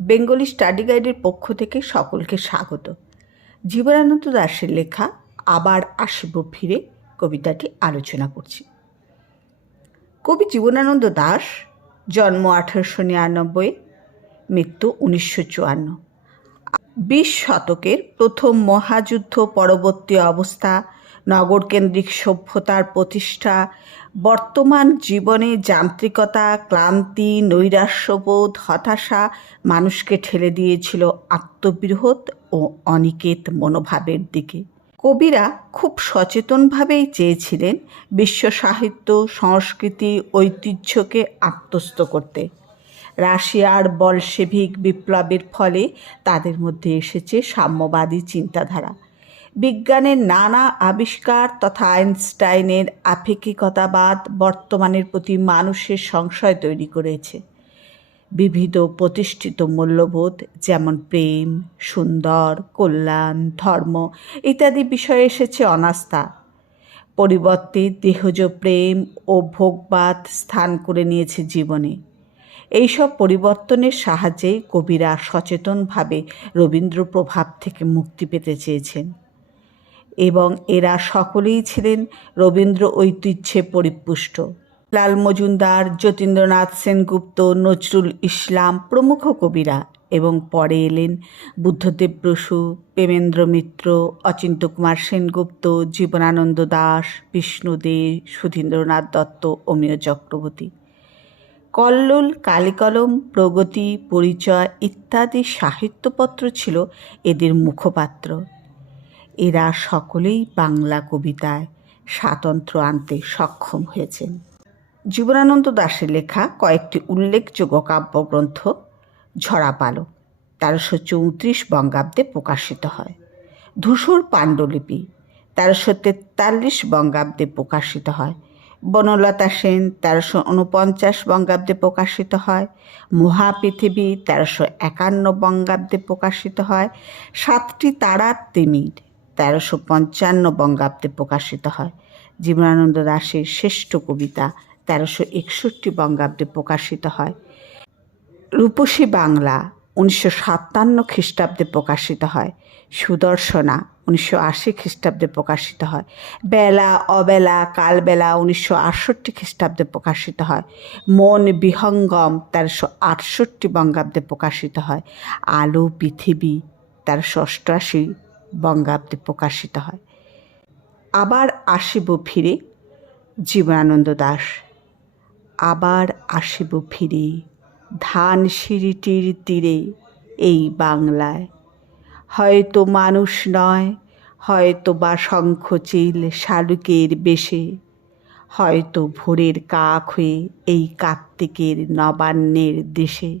Bengali study গাইডের পক্ষ থেকে সকলকে স্বাগত। জীবনানন্দ দাসের লেখা আবার আসিব ফিরে কবিতাটি আলোচনা করছি। কবি জীবনানন্দ দাশ জন্ম আঠারোশো নিরানব্বই, মৃত্যু উনিশশো চুয়ান্ন। বিশ শতকের প্রথম মহাযুদ্ধ পরবর্তী অবস্থা নগরকেন্দ্রিক সভ্যতার প্রতিষ্ঠা, বর্তমান জীবনে যান্ত্রিকতা, ক্লান্তি, নৈরাশ্যবোধ, হতাশা মানুষকে ঠেলে দিয়েছিল আত্মবৃহৎ ও অনিকেত মনোভাবের দিকে। কবিরা খুব সচেতনভাবেই চেয়েছিলেন বিশ্ব সাহিত্য, সংস্কৃতি, ঐতিহ্যকে আত্মস্থ করতে। রাশিয়ার বলশেভিক বিপ্লবের ফলে তাদের মধ্যে এসেছে সাম্যবাদী চিন্তাধারা। বিজ্ঞানের নানা আবিষ্কার তথা আইনস্টাইনের আপেক্ষিকতাবাদ বর্তমানের প্রতি মানুষের সংশয় তৈরি করেছে। বিবিধ প্রতিষ্ঠিত মূল্যবোধ যেমন প্রেম, সুন্দর, কল্যাণ, ধর্ম ইত্যাদি বিষয়ে এসেছে অনাস্থা। পরিবর্তে দেহজ প্রেম ও ভোগবাদ স্থান করে নিয়েছে জীবনে। এইসব পরিবর্তনের সাহায্যে কবিরা সচেতনভাবে রবীন্দ্র প্রভাব থেকে মুক্তি পেতে চেয়েছেন। এবং এরা সকলেই ছিলেন রবীন্দ্র ঐতিহ্যে পরিপুষ্ট। লাল মজুমদার, যতীন্দ্রনাথ সেনগুপ্ত, নজরুল ইসলাম প্রমুখ কবিরা এবং পরে এলেন বুদ্ধদেব বসু, প্রেমেন্দ্র মিত্র, অচিন্ত কুমার সেনগুপ্ত, জীবনানন্দ দাস, বিষ্ণু দে, সুধীন্দ্রনাথ দত্ত অমিয় চক্রবর্তী। কল্লোল, কালিকলম, প্রগতি, পরিচয় ইত্যাদি সাহিত্যপত্র ছিল এদের মুখপাত্র। এরা সকলেই বাংলা কবিতায় স্বাতন্ত্র্য আনতে সক্ষম হয়েছেন। জীবনানন্দ দাসের লেখা কয়েকটি উল্লেখযোগ্য কাব্যগ্রন্থ ঝরাপালো তেরোশো চৌত্রিশ বঙ্গাব্দে প্রকাশিত হয়। ধূসর পাণ্ডুলিপি, তেরোশো তেতাল্লিশ বঙ্গাব্দে প্রকাশিত হয়। বনলতা সেন, তেরোশো উনপঞ্চাশ বঙ্গাব্দে প্রকাশিত হয়। মহাপৃথিবী, তেরোশো একান্ন বঙ্গাব্দে প্রকাশিত হয়। সাতটি তারার তিমির তেরোশো পঞ্চান্ন বঙ্গাব্দে প্রকাশিত হয়। জীবনানন্দ দাশের শ্রেষ্ঠ কবিতা তেরোশো একষট্টি বঙ্গাব্দে প্রকাশিত হয়। রূপসী বাংলা উনিশশো সাতান্ন খ্রিস্টাব্দে প্রকাশিত হয়। সুদর্শনা উনিশশো আশি খ্রিস্টাব্দে প্রকাশিত হয়। বেলা, অবেলা, কালবেলা উনিশশো আটষট্টি খ্রিস্টাব্দে প্রকাশিত হয়। মন বিহঙ্গম তেরোশো আটষট্টি বঙ্গাব্দে প্রকাশিত হয়। আলো, পৃথিবী তেরোশো অষ্টআশি বঙ্গাব্দে প্রকাশিত হয়। আবার আসিব ফিরে জীবনানন্দ দাস। আবার আসিব ফিরে ধান সিঁড়িটির তীরে এই বাংলায়। হয়তো মানুষ নয়, হয়তো বা শঙ্খচিল শালুকের বেশে। হয়তো ভোরের কাক হয়ে এই কার্তিকের নবান্নের দেশে।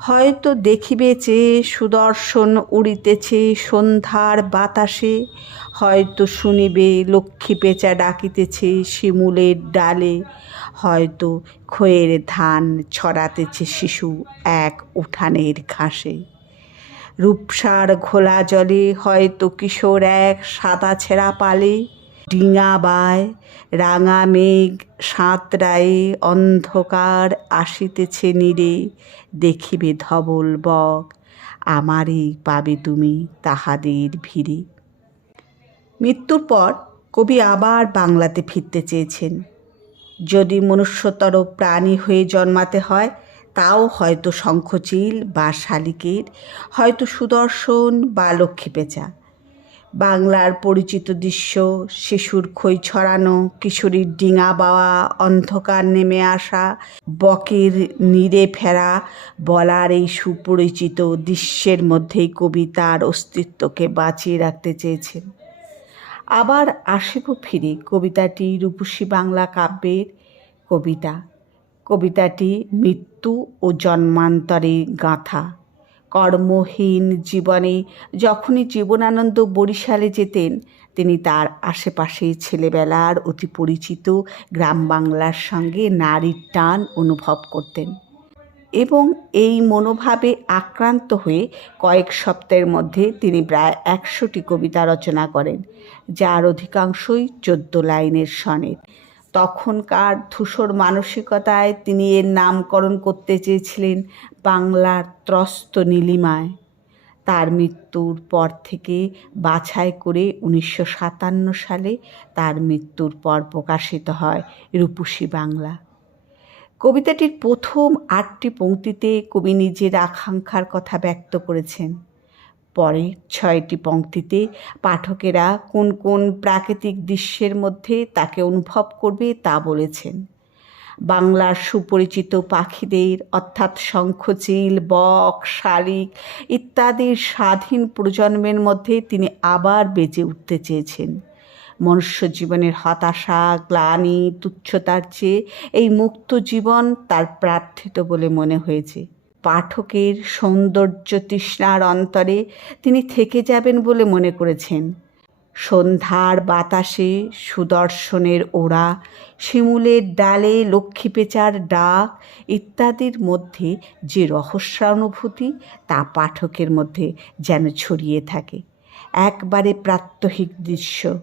হয়তো দেখিবে চেয়ে সুদর্শন উড়িতেছে সন্ধ্যার বাতাসে। হয়তো শুনিবে লক্ষ্মী পেঁচা ডাকিতেছে শিমুলের ডালে। হয়তো খয়ের ধান ছড়াতেছে শিশু এক উঠানের ঘাসে। রূপসার ঘোলা জলে হয়তো কিশোর এক সাদা ছেঁড়া পালে। ডিঙা বায় রাঙা মেঘ সাঁতরায়ে অন্ধকার আসিতেছে নীরে, দেখিবে ধবল বক আমারই পাবে তুমি তাহাদের ভিড়ে। মৃত্যুর পর কবি আবার বাংলাতে ফিরতে চেয়েছেন। যদি মনুষ্যতর প্রাণী হয়ে জন্মাতে হয়, তাও হয়তো শঙ্খচিল বা শালিকের, হয়তো সুদর্শন বা লক্ষ্মী পেঁচা। বাংলার পরিচিত দৃশ্য, শিশুর খই ছড়ানো, কিশোরীর ডিঙা বাওয়া, অন্ধকার নেমে আসা, বকের নিরে ফেরা, বলার এই সুপরিচিত দৃশ্যের মধ্যেই কবি তার অস্তিত্বকে বাঁচিয়ে রাখতে চেয়েছেন। আবার আসিব ফিরে কবিতাটি রূপসী বাংলা কাব্যের কবিতা। কবিতাটি মৃত্যু ও জন্মান্তরে গাঁথা। কর্মহীন জীবনে যখনই জীবনানন্দ বরিশালে যেতেন, তিনি তার আশেপাশে ছেলেবেলার অতি পরিচিত গ্রাম বাংলার সঙ্গে নারীর টান অনুভব করতেন এবং এই মনোভাবে আক্রান্ত হয়ে কয়েক সপ্তাহের মধ্যে তিনি প্রায় একশোটি কবিতা রচনা করেন, যার অধিকাংশই চোদ্দ লাইনের সনেট। তখনকার ধূসর মানসিকতায় তিনি এর নামকরণ করতে চেয়েছিলেন বাংলার ত্রস্ত নীলিমায়। তার মৃত্যুর পর থেকে বাছাই করে উনিশশো সাতান্ন সালে তার মৃত্যুর পর প্রকাশিত হয় রূপসী বাংলা। কবিতাটির প্রথম আটটি পংক্তিতে কবি নিজের আকাঙ্ক্ষার কথা ব্যক্ত করেছেন। পরে ছয়টি পংক্তিতে পাঠকেরা কোন কোন প্রাকৃতিক দৃশ্যের মধ্যে তাকে অনুভব করবে তা বলেছেন। বাংলার সুপরিচিত পাখিদের, অর্থাৎ শঙ্খচিল, বক, শালিক ইত্যাদির স্বাধীন প্রজন্মের মধ্যে তিনি আবার বেঁচে উঠতে চেয়েছেন। মনুষ্য জীবনের হতাশা, গ্লানি, তুচ্ছতার চেয়ে এই মুক্ত জীবন তার প্রার্থিত বলে মনে হয়েছে। পাঠকের সৌন্দর্য তৃষ্ণার অন্তরে তিনি থেকে যাবেন বলে মনে করেছেন। সন্ধ্যার বাতাসে সুদর্শনের ওড়া, শিমুলের ডালে লক্ষ্মী পেঁচার ডাক ইত্যাদির মধ্যে যে রহস্যানুভূতি তা পাঠকের মধ্যে যেন ছড়িয়ে থাকে। একবারে প্রাত্যহিক দৃশ্য।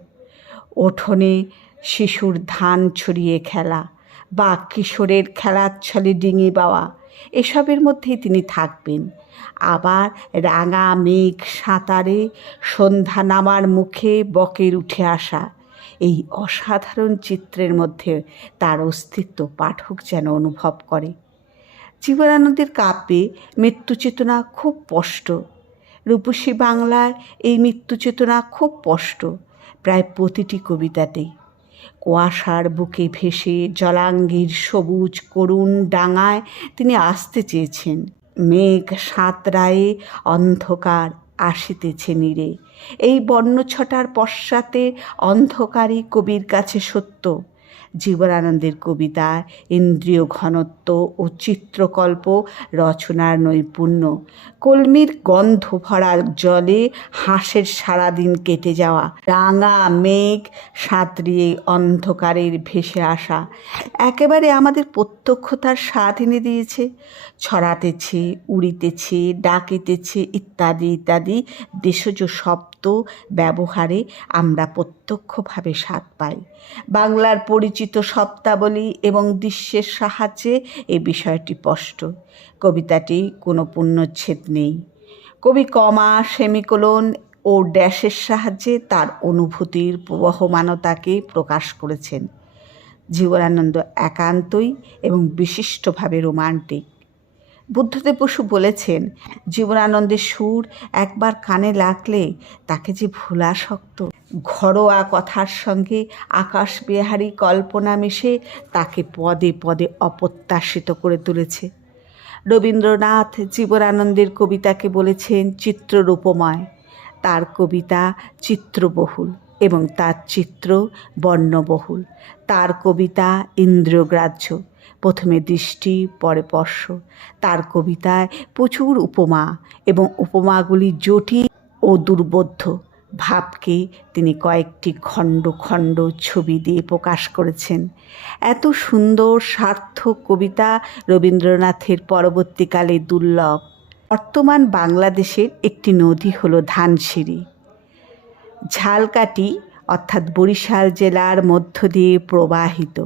উঠোনে শিশুর ধান ছড়িয়ে খেলা বা কিশোরের খেলার ছলে ডিঙি বাওয়া এসবের মধ্যেই তিনি থাকবেন। আবার রাঙা মেঘ সাঁতারে সন্ধ্যা নামার মুখে বকের উঠে আসা। এই অসাধারণ চিত্রের মধ্যে তার অস্তিত্ব পাঠক যেন অনুভব করে। জীবনানন্দের কাব্যে মৃত্যু চেতনা খুব স্পষ্ট। রূপসী বাংলার এই মৃত্যু চেতনা খুব স্পষ্ট। প্রায় প্রতিটি কবিতাতেই। কুয়াশার বুকে ভেসে জলাঙ্গির সবুজ করুণ ডাঙায় তিনি আসতে চেয়েছেন। মেঘ সাঁতরায়ে অন্ধকার আসিতেছে নীরে। এই বর্ণছটার পশ্চাতে অন্ধকারই কবির কাছে সত্য। জীবনানন্দের কবিতা, ইন্দ্রিয় ঘনত্ব ও চিত্রকল্প, রচনার নৈপুণ্য। কলমির গন্ধ ভরা জলে হাঁসের সারাদিন কেটে যাওয়া। রাঙা মেঘ সাঁতরিয়ে অন্ধকারের ভেসে আসা। একেবারে আমাদের প্রত্যক্ষতার স্বাদ এনে দিয়েছে। ছড়াতেছে, উড়িতেছে, ডাকিতেছে ইত্যাদি ইত্যাদি। দেশজ শব্দ ব্যবহারে আমরা প্রত্যক্ষভাবে স্বাদ পাই। বাংলার পরিচিত শব্দাবলী এবং দৃশ্যের সাহায্যে এই বিষয়টি স্পষ্ট। কবিতাটি কোনো পূর্ণচ্ছেদ নেই। কবি কমা, সেমিকোলন ও ড্যাশের সাহায্যে তার অনুভূতির প্রবহমানতাকে প্রকাশ করেছেন। জীবনানন্দ একান্তই এবং বিশিষ্টভাবে রোমান্টিক। বুদ্ধদেব বসু বলেছেন, জীবনানন্দের সুর একবার কানে লাগলে তাকে যে ভোলা শক্ত। ঘরোয়া কথার সঙ্গে আকাশ বিহারী কল্পনা মিশে তাকে পদে পদে অপ্রত্যাশিত করে তুলেছে। রবীন্দ্রনাথ জীবনানন্দের কবিতাকে বলেছেন চিত্ররূপময়। তার কবিতা চিত্রবহুল এবং তার চিত্র বর্ণবহুল। তার কবিতা ইন্দ্রিয়গ্রাহ্য প্রথমে দৃষ্টি, পরে স্পর্শ। তার কবিতায় প্রচুর উপমা এবং উপমাগুলি জটিল ও দুর্বোধ্য। ভাবকে তিনি কয়েকটি খণ্ড খণ্ড ছবি দিয়ে প্রকাশ করেছেন। এত সুন্দর, সার্থক কবিতা রবীন্দ্রনাথের পরবর্তীকালে দুর্লভ। বর্তমান বাংলাদেশের একটি নদী হল ধানসিঁড়ি। ঝালকাটি অর্থাৎ বরিশাল জেলার মধ্য দিয়ে প্রবাহিত।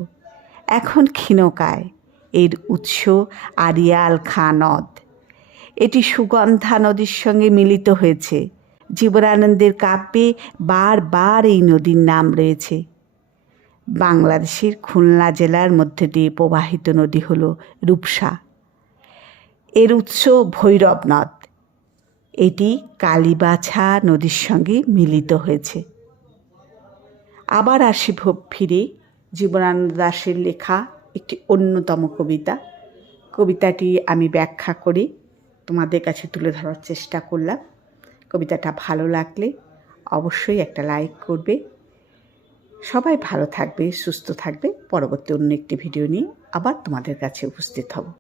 এখন ক্ষীণকায় এর উৎস আরিয়াল খা নদ এটি সুগন্ধা নদীর সঙ্গে মিলিত হয়েছে। জীবনানন্দের কাব্যে বারবার এই নদীর নাম রয়েছে। বাংলাদেশের খুলনা জেলার মধ্যে দিয়ে প্রবাহিত নদী হল রূপসা। এর উৎস ভৈরব নদ এটি কালীবাছা নদীর সঙ্গে মিলিত হয়েছে। আবার আসি ফিরে জীবনানন্দ দাসের লেখা একটি অন্যতম কবিতা। কবিতাটি আমি ব্যাখ্যা করি, তোমাদের কাছে তুলে ধরার চেষ্টা করলাম। কবিতাটা ভালো লাগলে অবশ্যই একটা লাইক করবে। সবাই ভালো থাকবে, সুস্থ থাকবে। পরবর্তী অন্য একটি ভিডিও নিয়ে আবার তোমাদের কাছে উপস্থিত হব।